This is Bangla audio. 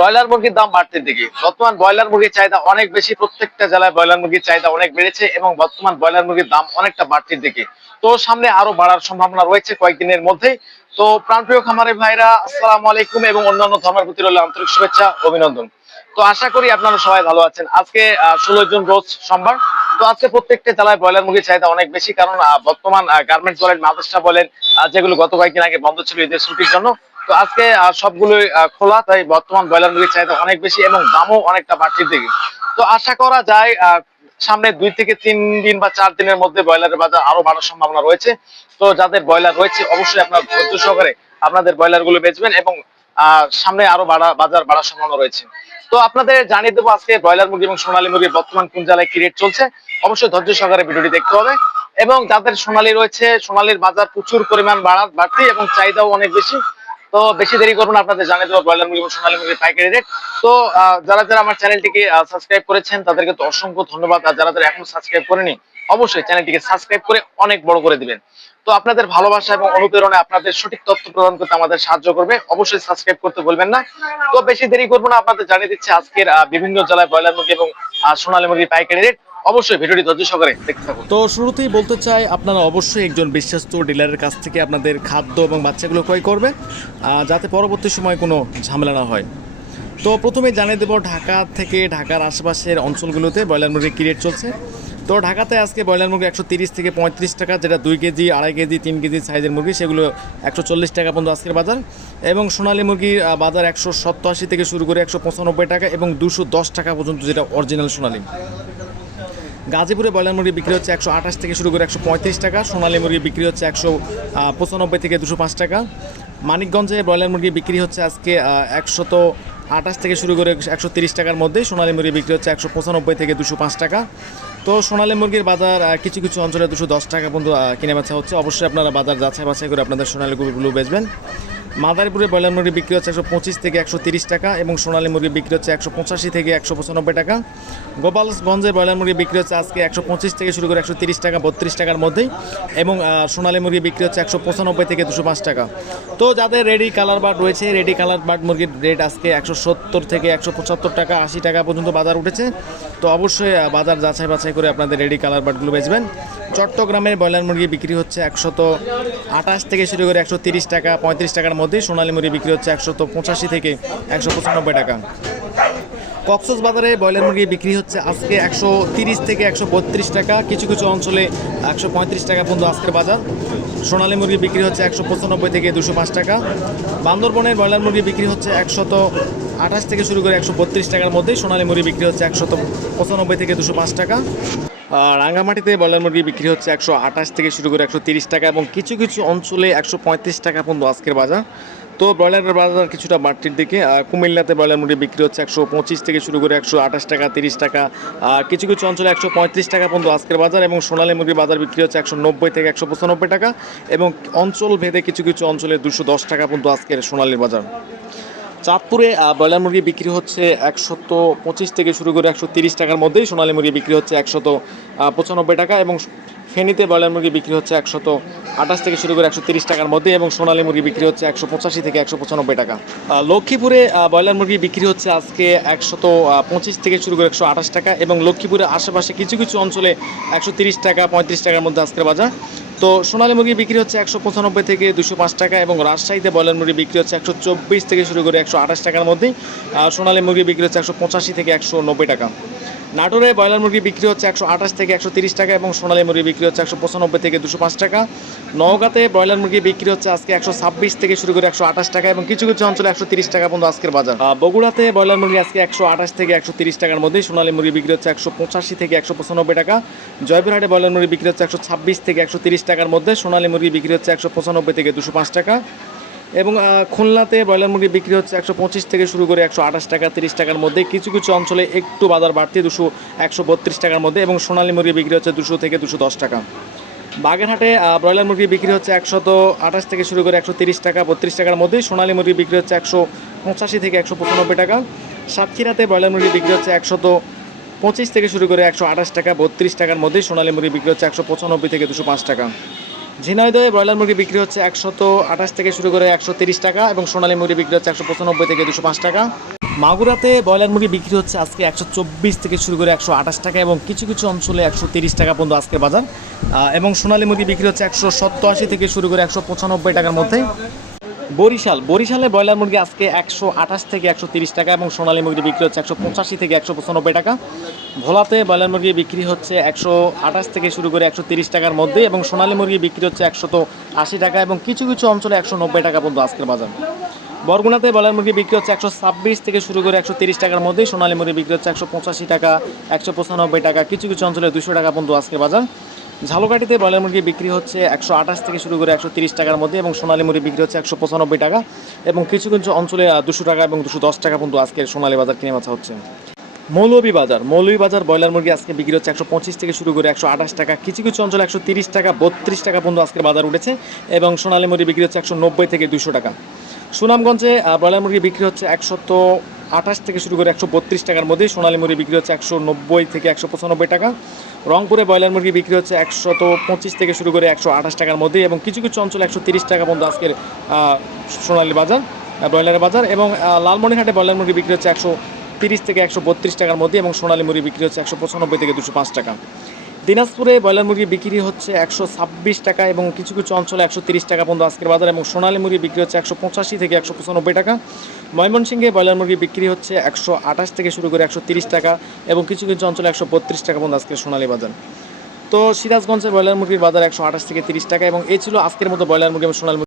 ব্রয়লার মুরগির দাম বাড়তির দিকে। বর্তমান ব্রয়লার মুরগির চাহিদা অনেক বেশি, প্রত্যেকটা জেলায় ব্রয়লার মুরগির চাহিদা অনেক বেড়েছে এবং বর্তমান ব্রয়লার মুরগির দাম অনেকটা বাড়তির দিকে। তো সামনে আরও বাড়ার সম্ভাবনা রয়েছে কয়েকদিনের মধ্যেই। তো প্রাণপ্রিয় খামারে ভাইরা, আসসালামু আলাইকুম এবং অন্যান্য ধর্মের প্রতি রইল আন্তরিক শুভেচ্ছা, অভিনন্দন। তো আশা করি আপনারা সবাই ভালো আছেন। আজকে ষোলো জুন রোজ সোমবার। তো আজকে প্রত্যেকটা জেলায় ব্রয়লার মুরগির চাহিদা অনেক বেশি কারণ বর্তমান গার্মেন্টস বলেন, মাদ্রাসা বলেন যেগুলো গত কয়েকদিন আগে বন্ধ ছিল ঈদের ছুটির জন্য। তো আজকে আহ, সবগুলোই খোলা তাই বর্তমান ব্রয়লার মুরগির চাহিদা অনেক বেশি এবং দামও অনেকটা বাড়তির দিকে। তো আশা করা যায় সামনে দুই থেকে তিন দিন বা চার দিনের মধ্যে ব্রয়লারের বাজার আরও বাড়ার সম্ভাবনা রয়েছে। তো যাদের ব্রয়লার রয়েছে অবশ্যই আপনার ধৈর্য সহকারে আপনাদের ব্রয়লারগুলো বেচবেন এবং সামনে আরও বাড়া বাজার বাড়ার সম্ভাবনা রয়েছে। তো আপনাদের জানিয়ে দেবো আজকে ব্রয়লার মুরগি এবং সোনালী মুরগির বর্তমান কোন জেলায় কি রেট চলছে। অবশ্যই ধৈর্য সহকারে ভিডিওটি দেখতে হবে। এবং যাদের সোনালী রয়েছে সোনালীর বাজার প্রচুর পরিমাণ বাড়া বাড়তি এবং চাহিদাও অনেক বেশি। তো বেশি দেরি আপনাদের জানিয়ে দেবো ব্রয়লার মুরগি মুরগির পাইকারি রেট তো যারা যারা আমার চ্যানেলটিকে সাবস্ক্রাইব করেছেন, তাদেরকে তো অসংখ্য ধন্যবাদ। আর যারা যারা এখনও সাবস্ক্রাইব করেনি, অবশ্যই চ্যানেলটিকে সাবস্ক্রাইব করে অনেক বড় করে দিবেন। তো আপনাদের ভালোবাসা এবং অনুপ্রেরণা আপনাদের সঠিক তথ্য প্রদান করতে আমাদের সাহায্য করবে। অবশ্যই সাবস্ক্রাইব করতে বলবেন না। তো বেশি দেরি করব না, আপনাদের জানিয়ে দিচ্ছে আজকের বিভিন্ন জেলায় ব্রয়লার মুরগি এবং সোনালী মুরগির পাইকারি রেট অবশ্যই ভিডিওটি ধৈর্য সহকারে দেখতে থাকুন। তো শুরুতেই বলতে চাই, আপনারা অবশ্যই একজন বিশ্বস্ত ডিলারের কাছ থেকে আপনাদের খাদ্য এবং বাচ্চাগুলো ক্রয় করবেন যাতে পরবর্তী সময় কোনো ঝামেলা না হয়। তো প্রথমে জানিয়ে দেবো, ঢাকা থেকে ঢাকার আশেপাশের অঞ্চলগুলোতে ব্রয়লার মুরগির কি রেট চলছে। তো ঢাকাতে আজকে ব্রয়লার মুরগি একশো তিরিশ থেকে পঁয়ত্রিশ টাকা, যেটা দুই কেজি, আড়াই কেজি, তিন কেজি সাইজের মুরগি, সেগুলো একশো চল্লিশ টাকা পর্যন্ত আজকের বাজার। এবং সোনালী মুরগির বাজার একশো সত্তর থেকে শুরু করে একশো পঁচানব্বই টাকা এবং দুশো দশ টাকা পর্যন্ত যেটা অরিজিনাল সোনালী। গাজীপুরে ব্রয়লার মুরগি বিক্রি হচ্ছে একশো আঠাশ থেকে শুরু করে একশো পঁয়ত্রিশ টাকা, সোনালী মুরগি বিক্রি হচ্ছে একশো পঁচানব্বই থেকে দুশো পাঁচ টাকা। মানিকগঞ্জে ব্রয়লার মুরগি বিক্রি হচ্ছে আজকে একশত আঠাশ থেকে শুরু করে একশো তিরিশ টাকার মধ্যে, সোনালী মুরগি বিক্রি হচ্ছে একশো পঁচানব্বই থেকে দুশো পাঁচ টাকা। তো সোনালী মুরগির বাজার কিছু কিছু অঞ্চলে দুশো দশ টাকা পর্যন্ত কিনে বেচা হচ্ছে। অবশ্যই আপনারা বাজার যাচাই বাছাই করে আপনাদের সোনালী গরুগুলো বেচবেন। মাদারীপুরে ব্রয়লার মুরগি বিক্রি হচ্ছে একশো পঁচিশ থেকে একশো তিরিশ টাকা এবং সোনালী মুরগি বিক্রি হচ্ছে একশো পঁচাশি থেকে একশো পঁচানব্বই টাকা। গোপালগঞ্জে ব্রয়লার মুরগি বিক্রি হচ্ছে আজকে একশো পঁচিশ থেকে শুরু করে একশো তিরিশ টাকা, বত্রিশ টাকার মধ্যেই এবং সোনালী মুরগি বিক্রি হচ্ছে একশো পঁচানব্বই থেকে দুশো পাঁচ টাকা। তো যাদের রেডি কালার বার্ড রয়েছে, রেডি কালার বার্ড মুরগির রেট আজকে একশো সত্তর থেকে একশো পঁচাত্তর টাকা, আশি টাকা পর্যন্ত বাজার উঠেছে। তো অবশ্যই বাজার যাচাই বাছাই করে আপনাদের রেডি কালার বার্ডগুলো বেচবেন। চট্টগ্রামের ব্রয়লার মুরগি বিক্রি হচ্ছে একশত আঠাশ থেকে শুরু করে একশো তিরিশ টাকা, পঁয়ত্রিশ টাকার মধ্যেই সোনালী মুরগি বিক্রি হচ্ছে একশত পঁচাশি থেকে একশো পঁচানব্বই টাকা। কক্সস বাজারে ব্রয়লার মুরগি বিক্রি হচ্ছে আজকে একশো তিরিশ থেকে একশো বত্রিশ টাকা। কিছু কিছু অঞ্চলে একশো পঁয়ত্রিশ টাকা পর্যন্ত আজকের বাজার। সোনালী মুরগি বিক্রি হচ্ছে একশো পঁচানব্বই থেকে দুশো পাঁচ টাকা। বান্দরবনের ব্রয়লার মুরগি বিক্রি হচ্ছে একশত আঠাশ থেকে শুরু করে একশো বত্রিশ টাকার মধ্যে। সোনালী মুরগি বিক্রি হচ্ছে একশত পঁচানব্বই থেকে দুশো পাঁচ টাকা। রাঙ্গামাটিতে ব্রয়লার মুরগি বিক্রি হচ্ছে একশো আঠাশ থেকে শুরু করে একশো তিরিশ টাকা এবং কিছু কিছু অঞ্চলে একশো পঁয়ত্রিশ টাকা পর্যন্ত আজকের বাজার। তো ব্রয়লারের বাজার কিছুটা বাড়তির দিকে কুমিল্লাতে ব্রয়লার মুরগি বিক্রি হচ্ছে একশো পঁচিশ থেকে শুরু করে একশো আঠাশ টাকা, তিরিশ টাকা। কিছু কিছু অঞ্চলে একশো পঁয়ত্রিশ টাকা পর্যন্ত আজকের বাজার এবং সোনালী মুরগির বাজার বিক্রি হচ্ছে একশো নব্বই থেকে একশো পঁচানব্বই টাকা এবং অঞ্চল ভেদে কিছু কিছু অঞ্চলে দুশো দশ টাকা পর্যন্ত আজকের সোনালীর বাজার। চাঁদপুরে ব্রয়লার মুরগি বিক্রি হচ্ছে একশত পঁচিশ থেকে শুরু করে একশো তিরিশ টাকার মধ্যেই সোনালী মুরগি বিক্রি হচ্ছে একশত পঁচানব্বই টাকা এবং ফেনীতে ব্রয়লার মুরগি বিক্রি হচ্ছে একশত আঠাশ থেকে শুরু করে একশো তিরিশ টাকার মধ্যে এবং সোনালী মুরগি বিক্রি হচ্ছে একশো পঁচাশি থেকে একশো পঁচানব্বই টাকা। লক্ষ্মীপুরে ব্রয়লার মুরগি বিক্রি হচ্ছে আজকে একশত পঁচিশ থেকে শুরু করে একশো আঠাশ টাকা এবং লক্ষ্মীপুরের আশেপাশে কিছু কিছু অঞ্চলে একশো তিরিশ টাকা, পঁয়ত্রিশ টাকার মধ্যে আজকের বাজার। তো সোনালী মুরগি বিক্রি হচ্ছে একশো পঁচানব্বই থেকে দুশো পাঁচ টাকা এবং রাজশাহীতে ব্রয়লার মুরগি বিক্রি হচ্ছে একশো চব্বিশ থেকে শুরু করে একশো আঠাশ টাকার মধ্যেই সোনালী মুরগি বিক্রি হচ্ছে একশো পঁচাশি থেকে একশো নব্বই টাকা। নাটোরে ব্রয়লার মুরগি বিক্রি হচ্ছে একশো আঠাশ থেকে একশো তিরিশ টাকা এবং সোনালী মুরগি বিক্রি হচ্ছে একশো পঁচানব্বই থেকে দুশো পাঁচ টাকা। নওগাঁতে ব্রয়লার মুরগি বিক্রি হচ্ছে আজকে একশো ছাব্বিশ থেকে শুরু করে একশো আঠাশ টাকা এবং কিছু কিছু অঞ্চলে একশো তিরিশ টাকা পর্যন্ত আজকের বাজার। বগুড়াতে ব্রয়লার মুরগি আজকে একশো আঠাশ থেকে একশো তিরিশ টাকার মধ্যে সোনালী মুরগি বিক্রি হচ্ছে একশো পঁচাশি থেকে একশো পঁচানব্বই টাকা। জয়পুরহাটে ব্রয়লার মুরগি বিক্রি হচ্ছে একশো ছাব্বিশ থেকে একশো তিরিশ টাকার মধ্যে, সোনালী মুরগি বিক্রি হচ্ছে একশো পঁচানব্বই থেকে দুশো পাঁচ টাকা। এবং খুলনাতে ব্রয়লার মুরগি বিক্রি হচ্ছে একশো পঁচিশ থেকে শুরু করে একশো আঠাশ টাকা, তিরিশ টাকার মধ্যে। কিছু কিছু অঞ্চলে একটু বাজার বাড়তি, দুশো, একশো বত্রিশ টাকার মধ্যে এবং সোনালী মুরগি বিক্রি হচ্ছে দুশো থেকে দুশো দশ টাকা। বাগেরহাটে ব্রয়লার মুরগি বিক্রি হচ্ছে একশত আঠাশ থেকে শুরু করে একশো তিরিশ টাকা, বত্রিশ টাকার মধ্যে। সোনালী মুরগি বিক্রি হচ্ছে একশো পঁচাশি থেকে একশো পঁচানব্বই টাকা। সাতক্ষীরাতে ব্রয়লার মুরগি বিক্রি হচ্ছে একশত পঁচিশ থেকে শুরু করে একশো আঠাশ টাকা, বত্রিশ টাকার মধ্যে। সোনালী মুরগি বিক্রি হচ্ছে একশো পঁচানব্বই থেকে দুশো পাঁচ টাকা। ঝিনাইদহে ব্রয়লার মুরগি বিক্রি হচ্ছে একশত আঠাশ থেকে শুরু করে একশো তিরিশ টাকা এবং সোনালী মুরগি বিক্রি হচ্ছে একশো পঁচানব্বই থেকে দুশো পাঁচ টাকা। মাগুরাতে ব্রয়লার মুরগি বিক্রি হচ্ছে আজকে একশো চব্বিশ থেকে শুরু করে একশো আঠাশ টাকা এবং কিছু কিছু অঞ্চলে একশো তিরিশ টাকা পর্যন্ত আজকে বাজার। এবং সোনালী মুরগি বিক্রি হচ্ছে একশো সত্তর থেকে শুরু করে একশো পঁচানব্বই টাকার মধ্যে বরিশাল। বরিশালে ব্রয়লার মুরগি আজকে একশো আঠাশ থেকে একশো তিরিশ টাকা এবং সোনালী মুরগি বিক্রি হচ্ছে একশো পঁচাশি থেকে একশো পঁচানব্বই টাকা। ভোলাতে ব্রয়লার মুরগি বিক্রি হচ্ছে একশো আঠাশ থেকে শুরু করে একশো তিরিশ টাকার মধ্যে এবং সোনালী মুরগি বিক্রি হচ্ছে একশত আশি টাকা এবং কিছু কিছু অঞ্চলে একশো নব্বই টাকা পর্যন্ত আজকের বাজার। বরগুনাতে ব্রয়লার মুরগি বিক্রি হচ্ছে একশো ছাব্বিশ থেকে শুরু করে একশো তিরিশ টাকার মধ্যে, সোনালী মুরগি বিক্রি হচ্ছে একশো পঁচাশি টাকা, একশো পঁচানব্বই টাকা, কিছু কিছু অঞ্চলে দুশো টাকা পর্যন্ত আজকের বাজার। ঝালকাঠিতে ব্রয়লার মুরগি বিক্রি হচ্ছে একশো আঠাশ থেকে শুরু করে একশো তিরিশ টাকার মধ্যে এবং সোনালী মুরগি বিক্রি হচ্ছে একশো পঁচানব্বই টাকা এবং কিছু কিছু অঞ্চলে দুশো টাকা এবং দুশো দশ টাকা পর্যন্ত আজকের সোনালী বাজার কিনে বেচা হচ্ছে। মৌলভী বাজার মৌলভী বাজার ব্রয়লার মুরগি আজকে বিক্রি হচ্ছে একশো পঁচিশ থেকে শুরু করে একশো আঠাশ টাকা। কিছু কিছু অঞ্চলে একশো তিরিশ টাকা, বত্রিশ টাকা পর্যন্ত আজকের বাজার উঠেছে এবং সোনালী মুরগি বিক্রি হচ্ছে একশো নব্বই থেকে দুশো টাকা। সুনামগঞ্জে ব্রয়লার মুরগি বিক্রি হচ্ছে একশত আঠাশ থেকে শুরু করে একশো বত্রিশ টাকার মধ্যে। সোনালী মুরগি বিক্রি হচ্ছে একশো নব্বই থেকে একশো পঁচানব্বই টাকা। রংপুরে ব্রয়লার মুরগি বিক্রি হচ্ছে একশত পঁচিশ থেকে শুরু করে একশো আঠাশ টাকার মধ্যে এবং কিছু কিছু অঞ্চলে একশো তিরিশ টাকা পর্যন্ত আজকের সোনালী বাজার ব্রয়লারের বাজার এবং আহ, লালমনিরহাটে ব্রয়লার মুরগি বিক্রি হচ্ছে একশো তিরিশ থেকে একশো বত্রিশ টাকার মধ্যে এবং সোনালী মুরগি বিক্রি হচ্ছে একশো পঁচানব্বই থেকে দুশো পাঁচ টাকা। দিনাজপুরে ব্রয়লার মুরগি বিক্রি হচ্ছে একশো ছাব্বিশ টাকা এবং কিছু কিছু অঞ্চলে একশো তিরিশ টাকা পর্যন্ত আজকের বাজার এবং সোনালী মুরগি বিক্রি হচ্ছে একশো পঁচাশি থেকে একশো পঁচানব্বই টাকা। ময়মনসিংহে ব্রয়লার মুরগি বিক্রি হচ্ছে একশো আঠাশ থেকে শুরু করে একশো তিরিশ টাকা এবং কিছু কিছু অঞ্চলে একশো বত্রিশ টাকা পর্যন্ত আজকের সোনালী বাজার। তো সিরাজগঞ্জের ব্রয়লার মুরগির বাজার একশো আঠাশ থেকে তিরিশ টাকা এবং এই ছিল আজকের মতো ব্রয়লার মুরগি এবং সোনালী